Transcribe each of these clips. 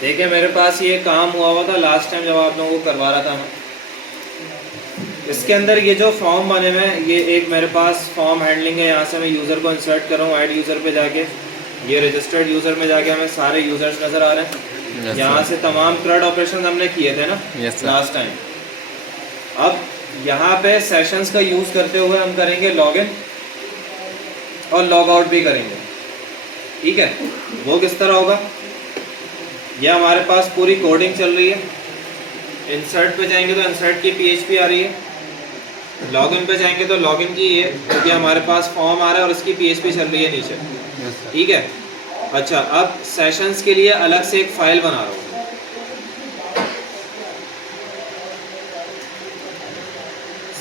देखिए मेरे पास ये काम हुआ था लास्ट टाइम जब आप लोगों को करवा रहा था मैं। इसके अंदर ये जो फॉर्म बने हुए हैं, ये एक मेरे पास फॉर्म हैंडलिंग है। यहाँ से मैं यूज़र को इंसर्ट कर रहा हूँ ऐड यूज़र पे जाके। ये रजिस्टर्ड यूज़र में जाके हमें सारे यूज़र्स नज़र आ रहे हैं। यहाँ से तमाम क्रड ऑपरेशन हमने किए थे ना लास्ट टाइम। अब यहाँ पे सेशंस का यूज़ करते हुए हम करेंगे लॉगिन और लॉग आउट भी करेंगे। ठीक है, वो किस तरह होगा? यह हमारे पास पूरी कोडिंग चल रही है। इंसर्ट पे जाएंगे तो इंसर्ट की पीएचपी आ रही है, लॉगिन पे जाएंगे तो लॉगिन की ये, क्योंकि हमारे पास फॉर्म आ रहा है और इसकी पीएचपी चल रही है नीचे। ठीक है, अच्छा अब सेशंस के लिए अलग से एक फाइल बना रहा हूँ।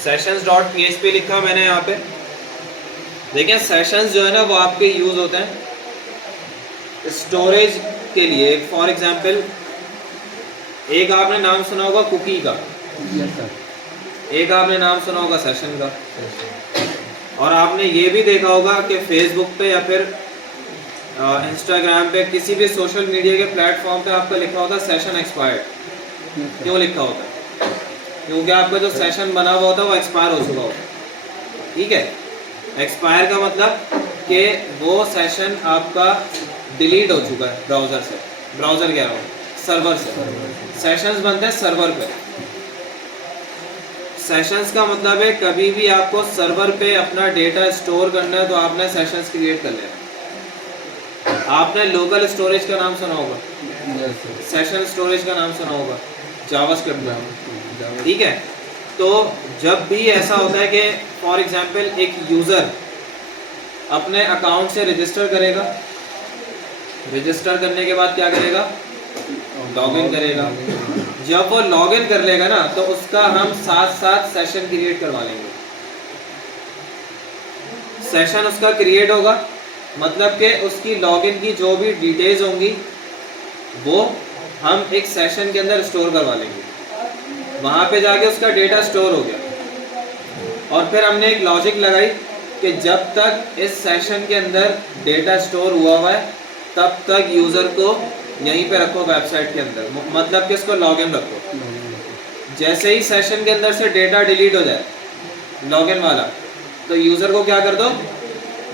sessions.php लिखा मैंने यहाँ पे। देखिए सेशंस जो है ना वो आपके यूज होते हैं स्टोरेज के लिए। फॉर एग्जांपल एक आपने नाम सुना होगा कुकी का, एक आपने नाम सुना होगा सेशन का, और आपने ये भी देखा होगा कि फेसबुक पे या फिर इंस्टाग्राम पे किसी भी सोशल मीडिया के प्लेटफॉर्म पे आपका लिखा होता है सेशन एक्सपायर्ड। क्यों लिखा होता है? क्योंकि आपका जो सेशन बना हुआ होता है वो एक्सपायर हो चुका होता है। ठीक है, एक्सपायर का मतलब कि वो सेशन आपका डिलीट हो चुका है ब्राउज़र से। ब्राउज़र कह रहा हूँ, सर्वर से। सेशंस बनते हैं सर्वर पे। सेशंस का मतलब है कभी भी आपको सर्वर पे अपना डेटा स्टोर करना है तो आपने सेशंस क्रिएट कर लेना। आपने लोकल स्टोरेज का नाम सुना होगा, सेशन स्टोरेज का नाम सुना होगा, जावास्क्रिप्ट में। ठीक है, तो जब भी ऐसा होता है कि फॉर एग्जांपल एक यूज़र अपने अकाउंट से रजिस्टर करेगा, रजिस्टर करने के बाद क्या करेगा? लॉगिन करेगा। जब वो लॉगिन कर लेगा ना तो उसका हम साथ साथ सेशन क्रिएट करवा लेंगे। सेशन उसका क्रिएट होगा मतलब कि उसकी लॉगिन की जो भी डिटेल्स होंगी वो हम एक सेशन के अंदर स्टोर करवा लेंगे। वहाँ पे जाके उसका डेटा स्टोर हो गया और फिर हमने एक लॉजिक लगाई कि जब तक इस सेशन के अंदर डेटा स्टोर हुआ है तब तक यूज़र को यहीं पे रखो वेबसाइट के अंदर, मतलब कि इसको लॉगिन रखो। जैसे ही सेशन के अंदर से डेटा डिलीट हो जाए लॉगिन वाला, तो यूज़र को क्या कर दो?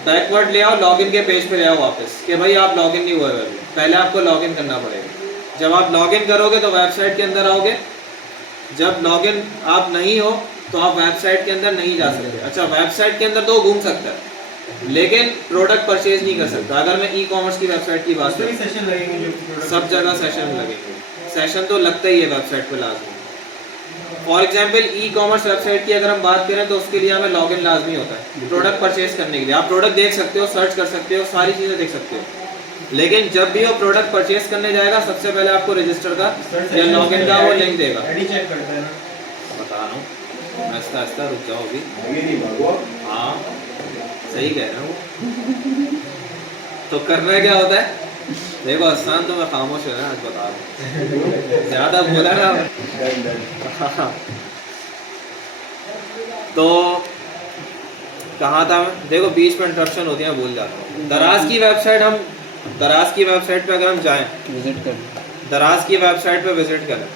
बैकवर्ड ले आओ, लॉगिन के पेज पे ले आओ वापस कि भाई आप लॉगिन नहीं हुए हैं, पहले आपको लॉगिन करना पड़ेगा। जब आप लॉगिन करोगे तो वेबसाइट के अंदर आओगे। जब लॉगिन आप नहीं हो तो आप वेबसाइट के अंदर नहीं जा सकते। अच्छा, वेबसाइट के अंदर तो घूम सकता है लेकिन प्रोडक्ट परचेज नहीं कर सकता। अगर मैं ई कॉमर्स की वेबसाइट की बात करूँ, सेशन लगेंगे, सब जगह सेशन लगेंगे। सेशन तो लगता ही है वेबसाइट पे लाजमी। For example e commerce website की अगर हम बात करें तो उसके लिए हमें लॉगिन लाजमी होता है प्रोडक्ट परचेज करने के लिए। आप प्रोडक्ट देख सकते हो, सर्च कर सकते हो, सारी चीज़ें देख सकते हो, लेकिन जब भी वो प्रोडक्ट परचेज करने जाएगा सबसे पहले आपको रजिस्टर का या लॉगिन का वो लिंक देगा। बता रहा हूँ, आहिस्ता आहिस्ता रुक जाओ अभी। हाँ सही कह रहा हूँ। तो करना क्या होता है? देखो आसान तो मैं खामोश है ना, आज बता रहा हूँ, ज़्यादा बोला ना। तो कहाँ था मैं? देखो बीच में इंटरप्शन होती है, भूल जाता हूँ। दराज की वेबसाइट, हम दराज की वेबसाइट पे अगर हम जाएं, विजिट कर, दराज की वेबसाइट पे विजिट करें,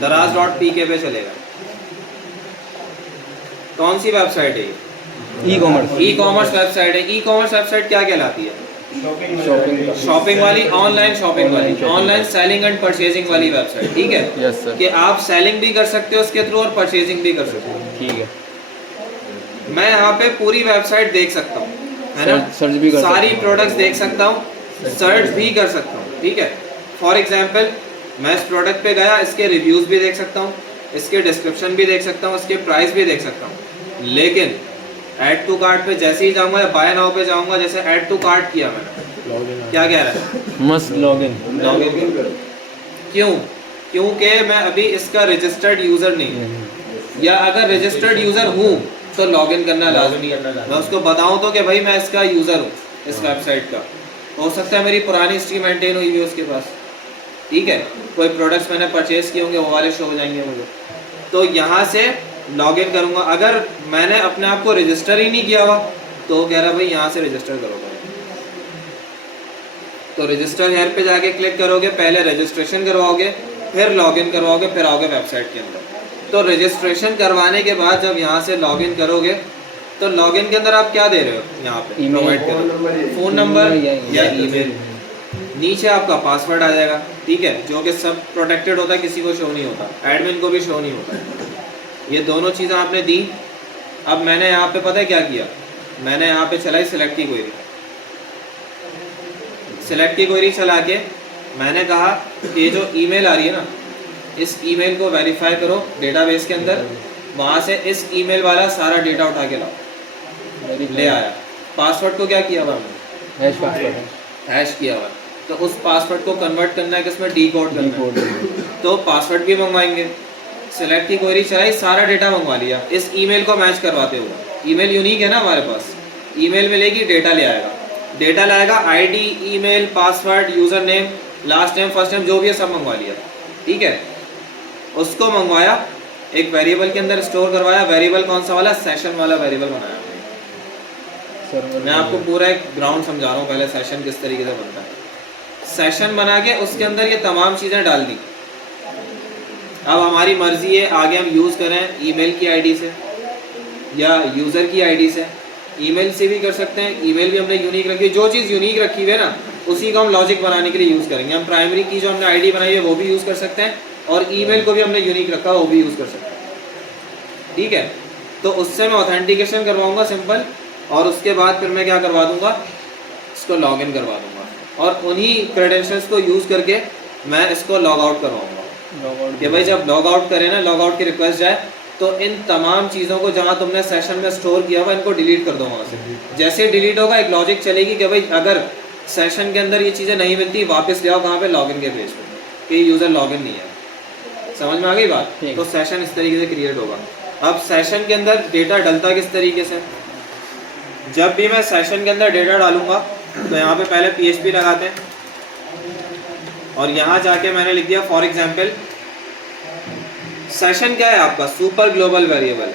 दराज.pk पे चलेगा। कौन सी वेबसाइट है? ई कॉमर्स वेबसाइट है। ई कॉमर्स वेबसाइट क्या कहलाती है? शॉपिंग वाली, ऑनलाइन शॉपिंग वाली, ऑनलाइन सेलिंग एंड परचेजिंग वाली वेबसाइट। ठीक है, यस सर, कि आप सेलिंग भी कर सकते हो उसके थ्रू और परचेजिंग भी कर सकते हो। ठीक है, मैं यहाँ पे पूरी वेबसाइट देख सकता हूँ, है ना, सर्च भी कर, सारी प्रोडक्ट्स देख सकता हूँ, सर्च भी कर सकता हूँ। ठीक है, फॉर एग्जांपल मैं इस प्रोडक्ट पे गया, इसके रिव्यूज़ भी देख सकता हूँ, इसके डिस्क्रिप्शन भी देख सकता हूँ, इसके प्राइस भी देख सकता हूँ। लेकिन ऐड टू कार्ट पे जैसे ही जाऊँगा या बाय नाउ पे जाऊँगा, जैसे ऐड टू कार्ट किया मैंने, क्या कह रहा है? Must login. क्यों? क्योंकि मैं अभी इसका रजिस्टर्ड यूज़र नहीं हूँ, या अगर रजिस्टर्ड यूज़र हूँ तो लॉगिन करना लाजमी है। मैं उसको बताऊँ तो कि भाई मैं इसका यूज़र हूँ इस वेबसाइट का। हो सकता है मेरी पुरानी हिस्ट्री मेंटेन हुई भी उसके पास। ठीक है, कोई प्रोडक्ट्स मैंने परचेज़ किए होंगे वो वाले शो हो जाएंगे मुझे। तो यहाँ से लॉगिन करूँगा। अगर मैंने अपने आप को रजिस्टर ही नहीं किया हुआ तो कह रहा भाई यहाँ से रजिस्टर करो। तो रजिस्टर हेयर पे जाके क्लिक करोगे, पहले रजिस्ट्रेशन करवाओगे, फिर लॉगिन करवाओगे, फिर आओगे वेबसाइट के अंदर। तो रजिस्ट्रेशन करवाने के बाद जब यहाँ से लॉगिन करोगे तो लॉगिन के अंदर आप क्या दे रहे हो, यहाँ पे प्रोवाइड करो फ़ोन नंबर या ईमेल, नीचे आपका पासवर्ड आ जाएगा, ठीक है, जो कि सब प्रोटेक्टेड होता है, किसी को शो नहीं होता, एडमिन को भी शो नहीं होता। ये दोनों चीज़ें आपने दी। अब मैंने यहाँ पे पता है क्या किया, मैंने यहाँ पे चलाई सिलेक्ट की क्वेरी। सिलेक्ट की क्वेरी चला के मैंने कहा कि ये जो ईमेल आ रही है ना, इस ईमेल को वेरीफाई करो डेटाबेस के अंदर, वहाँ से इस ईमेल वाला सारा डेटा उठा के लाओ। ले आया। पासवर्ड को क्या किया हुआ हमने, हैश किया हुआ, तो उस पासवर्ड को कन्वर्ट करना है किसमें, डीकोड करना है। तो पासवर्ड भी मंगवाएंगे। सिलेक्ट की क्वेरी चलाई, सारा डेटा मंगवा लिया इस ईमेल को मैच करवाते हुए। ईमेल यूनिक है ना हमारे पास, ईमेल मिलेगी, डेटा ले आएगा, डेटा लाएगा, ID, email, password, user name, last name, first name, जो भी है सब मंगवा लिया, ठीक है। उसको मंगवाया, एक वेरिएबल के अंदर स्टोर करवाया। वेरिएबल कौन सा वाला, सेशन वाला वेरिएबल बनाया। मैं आपको पूरा एक ग्राउंड समझा रहा हूँ, पहले सेशन किस तरीके से बनता है। सेशन बना के उसके अंदर ये तमाम चीज़ें डाल दी। अब हमारी मर्जी है आगे हम यूज़ करें ईमेल की आईडी से या यूज़र की आईडी से। ईमेल से भी कर सकते हैं, ईमेल भी हमने यूनिक रखी है। जो चीज़ यूनिक रखी हुई है ना, उसी को हम लॉजिक बनाने के लिए यूज़ करेंगे। हम प्राइमरी की जो हमने आईडी बनाई है वो भी यूज़ कर सकते हैं, और ईमेल को भी हमने यूनिक रखा वो भी यूज़ कर सकते हैं, ठीक है। तो उससे मैं ऑथेंटिकेशन करवाऊँगा सिंपल, और उसके बाद फिर मैं क्या करवा दूँगा, इसको लॉगिन करवा दूँगा, और उन्हीं क्रेडेंशियल्स को यूज़ करके मैं इसको लॉग आउट करवाऊँगा कि भाई जब लॉग आउट करें ना, लॉग आउट की रिक्वेस्ट जाए, तो इन तमाम चीज़ों को जहाँ तुमने सेशन में स्टोर किया हुआ इनको डिलीट कर दो वहाँ से। जैसे डिलीट होगा एक लॉजिक चलेगी कि भाई अगर सेशन के अंदर ये चीज़ें नहीं मिलती, वापस ले आओ कहाँ पे, लॉगिन के पेज पे, कि यूज़र लॉगिन नहीं है। समझ में आ गई बात। तो सेशन इस तरीके से क्रिएट होगा। अब सेशन के अंदर डेटा डलता किस तरीके से, जब भी मैं सेशन के अंदर डेटा डालूंगा तो यहाँ पे पहले PHP लगाते हैं, और यहाँ जाके मैंने लिख दिया फॉर एग्जाम्पल सेशन क्या है आपका, सुपर ग्लोबल वेरिएबल है।